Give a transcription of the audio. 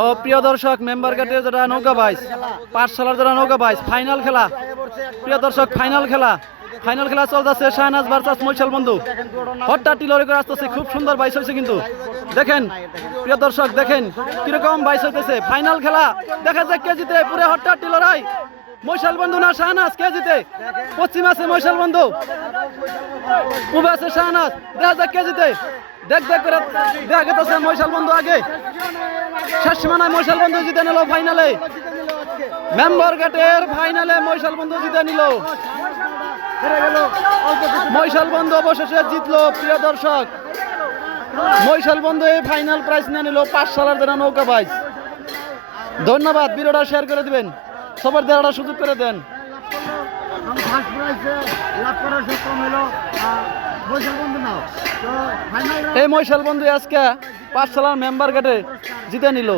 ও প্রিয় দর্শক, মেম্বার গেটের যারা নৌকা বাইস, পাঠশালার যারা নৌকা বাইস, ফাইনাল খেলা। প্রিয় দর্শক, ফাইনাল খেলা চলতেছে। শাহনাজ ভার্সাস মৈশাল বন্ধু। হট্টা টিলরে করে আসতেছে, খুব সুন্দর বাইস হয়েছে কিন্তু। দেখেন প্রিয় দর্শক, দেখেন কিরকম বাইস হইতেছে। ফাইনাল খেলা, দেখা যাক কে জিতে। পুরো হট্টা টিলরাই, মৈশাল বন্ধু না শাহনাজ, কে জিতে? পশ্চিম আছে মৈশাল বন্ধু, পূবে আছে শাহনাজ। দেখা যাক কে জিতে। দেখ করে দেখা গেছে মৈশাল বন্ধু আগে। শেষ সীমানায় মৈশাল বন্ধু জিতে নিল ফাইনালে। মেম্বার গেটের ফাইনালে মৈশাল বন্ধু জিতে নিল। মৈশাল বন্ধু অবশেষে জিতলো। প্রিয় দর্শক, মৈশাল বন্ধু এই ফাইনাল প্রাইজ নিয়ে নিল পাঠশালার যারা নৌকা বাইস। ধন্যবাদ। ভিডিওটা শেয়ার করে দিবেন, সবার দেওয়াটা সুযোগ করে দেন। এই মৈশাল বন্ধু আজকে পাঠশালার মেম্বার গেটে জিতে নিল।